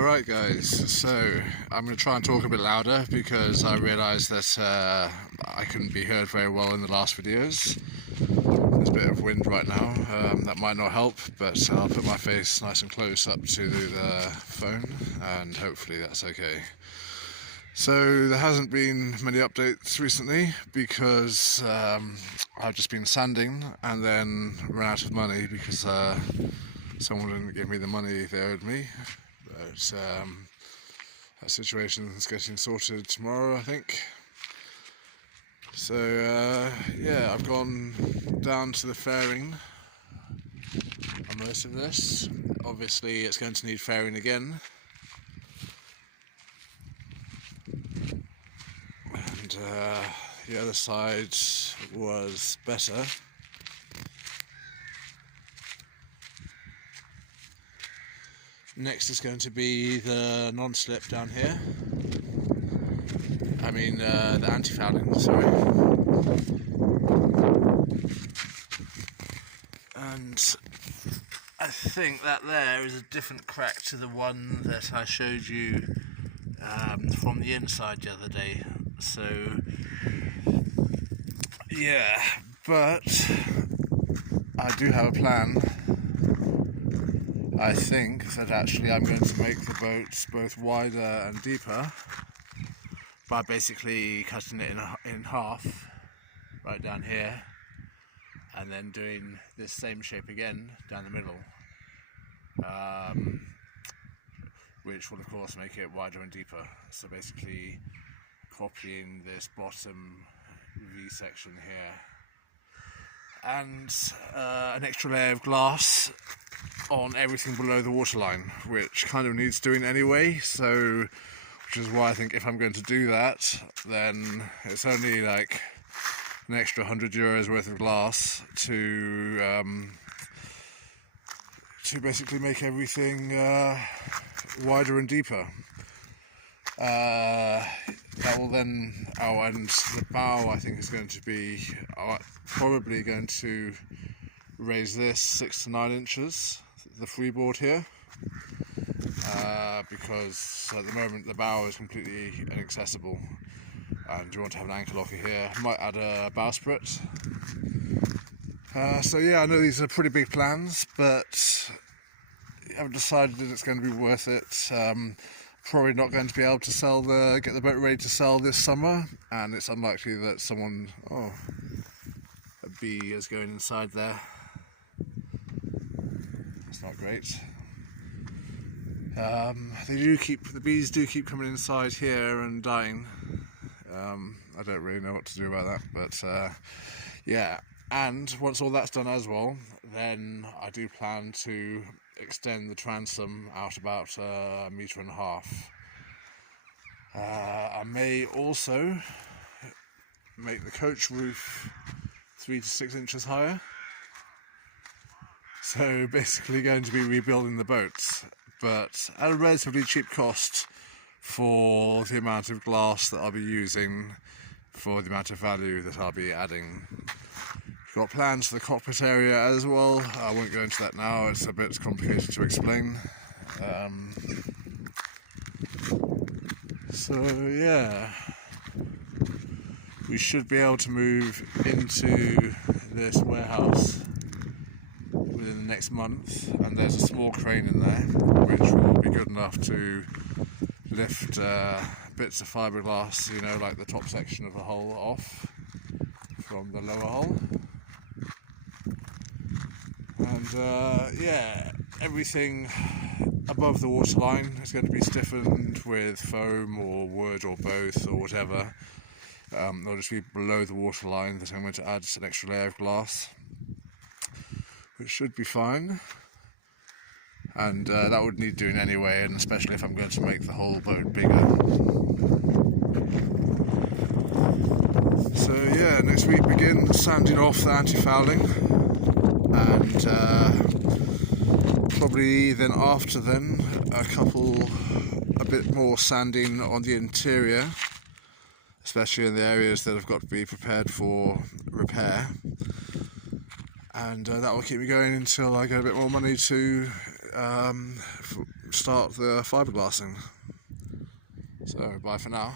Alright guys, so I'm going to try and talk a bit louder because I realised that I couldn't be heard very well in the last videos. There's a bit of wind right now, that might not help, but I'll put my face nice and close up to the phone and hopefully that's okay. So there hasn't been many updates recently because I've just been sanding and then ran out of money because someone didn't give me the money they owed me. But that situation is getting sorted tomorrow, I think. So yeah, I've gone down to the fairing on most of this. Obviously it's going to need fairing again. And the other side was better. Next is going to be the non-slip down here. I mean the anti-fouling, sorry. And I think that there is a different crack to the one that I showed you from the inside the other day. So yeah, but I do have a plan. I think that actually I'm going to make the boats both wider and deeper by basically cutting it in half right down here and then doing this same shape again down the middle, which will of course make it wider and deeper. So basically copying this bottom V section here and an extra layer of glass on everything below the waterline, which kind of needs doing anyway, so which is why I think if I'm going to do that, then it's only like an extra €100 worth of glass to basically make everything wider and deeper. That will then, and the bow I think is going to be probably going to raise this 6 to 9 inches, the freeboard here, because at the moment the bow is completely inaccessible and you want to have an anchor locker here. Might add a bowsprit. So yeah, I know these are pretty big plans, but I haven't decided that it's going to be worth it. Probably not going to be able to get the boat ready to sell this summer, and it's unlikely that a bee is going inside there. It's not great. The bees do keep coming inside here and dying. I don't really know what to do about that, but yeah. And once all that's done as well, then I do plan to extend the transom out about 1.5 meters. I may also make the coach roof 3 to 6 inches higher. So basically going to be rebuilding the boats, but at a relatively cheap cost for the amount of glass that I'll be using, for the amount of value that I'll be adding. Got plans for the cockpit area as well. I won't go into that now, it's a bit complicated to explain. So yeah, we should be able to move into this warehouse within the next month, and there's a small crane in there which will be good enough to lift bits of fiberglass, you know, like the top section of the hull off from the lower hull. And yeah, everything above the waterline is going to be stiffened with foam or wood or both or whatever. It'll just be below the waterline that I'm going to add an extra layer of glass, which should be fine. And that would need doing anyway, and especially if I'm going to make the whole boat bigger. So yeah, next week begins sanding off the anti-fouling, and probably then after then a bit more sanding on the interior, especially in the areas that have got to be prepared for repair. And that will keep me going until I get a bit more money to start the fiberglassing. So bye for now.